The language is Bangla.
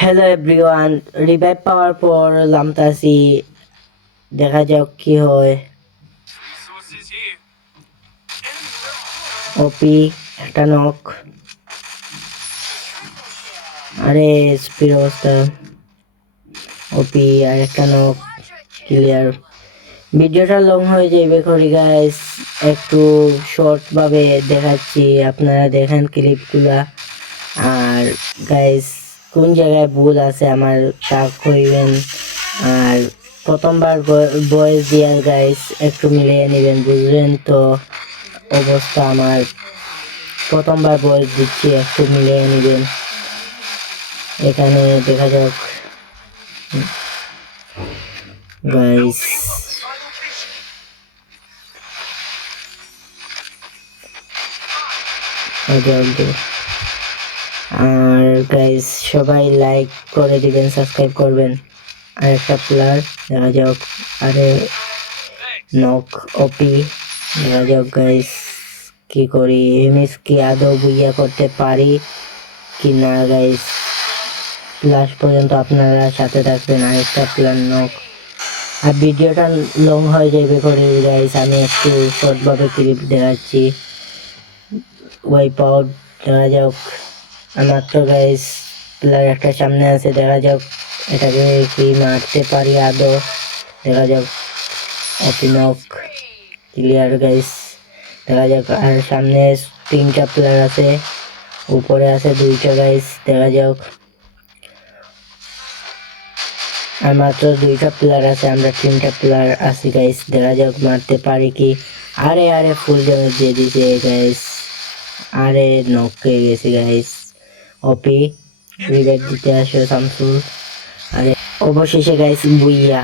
হ্যালো এভরিওয়ান, রিভাইভ পাওয়ার পর লামতাসি, দেখা যাক কি হয়। ওপি একটা নক, আরে স্পিড অবস্থা। ওপি আর একটা নক, ক্লিয়ার। ভিডিওটা লং হয়ে যাবে করি গাইস, একটু শর্ট ভাবে দেখাচ্ছি, আপনারা দেখেন ক্লিপগুলা। আর গাইস কোন জায়গায় ভুল আছে আমার তা কইবেন। আর প্রথমবার বয়স দিয়া গাইস একটু মিলিয়ে নেবেন, বুঝলেন তো অবস্থা আমার। প্রথমবার বয়স দিচ্ছি, একটু মিলিয়ে নেবেন। এখানে দেখা যাক গাইস। আর গাইস সবাই লাইক করে দিবেন, সাবস্ক্রাইব করবেন। আর একটা প্লেয়ার দেখা যাক, আরে নক ওপি, দেখা যাক গাইস কি করি। এমএস কি আদৌ বুইয়া করতে পারি কি না গাইস, লাস্ট পর্যন্ত আপনারা সাথে থাকবেন। আর একটা প্লেয়ার নক। আর ভিডিওটা লং হয়ে যাবে করে গাইস, আমি একটু শর্ট ভাবে ক্লিপ দেখাচ্ছি। ওয়াইপ আউট, দেখা যাক। আমার তো গাইস প্লেয়ার একটা সামনে আছে, দেখা যাক এটাকে কি মারতে পারি আদৌ, দেখা যাক। অপিনক ক্লিয়ার গাইস, দেখা যাক। আর সামনে তিনটা প্লেয়ার আছে, উপরে আছে দুইটা গাইস, দেখা যাক। আর মাত্র দুইটা প্লেয়ার আছে, আমরা তিনটা প্লেয়ার আছি গাইস, দেখা যাক মারতে পারি কি। আরে আরে ফুল ড্যামেজ দিয়ে দিছে গাইস, আরে নক হয়ে গেছে গাইস। ওপি রিভাইভ দিতে আসো শামসুল। আরে অবশেষে গাইস বুইয়া।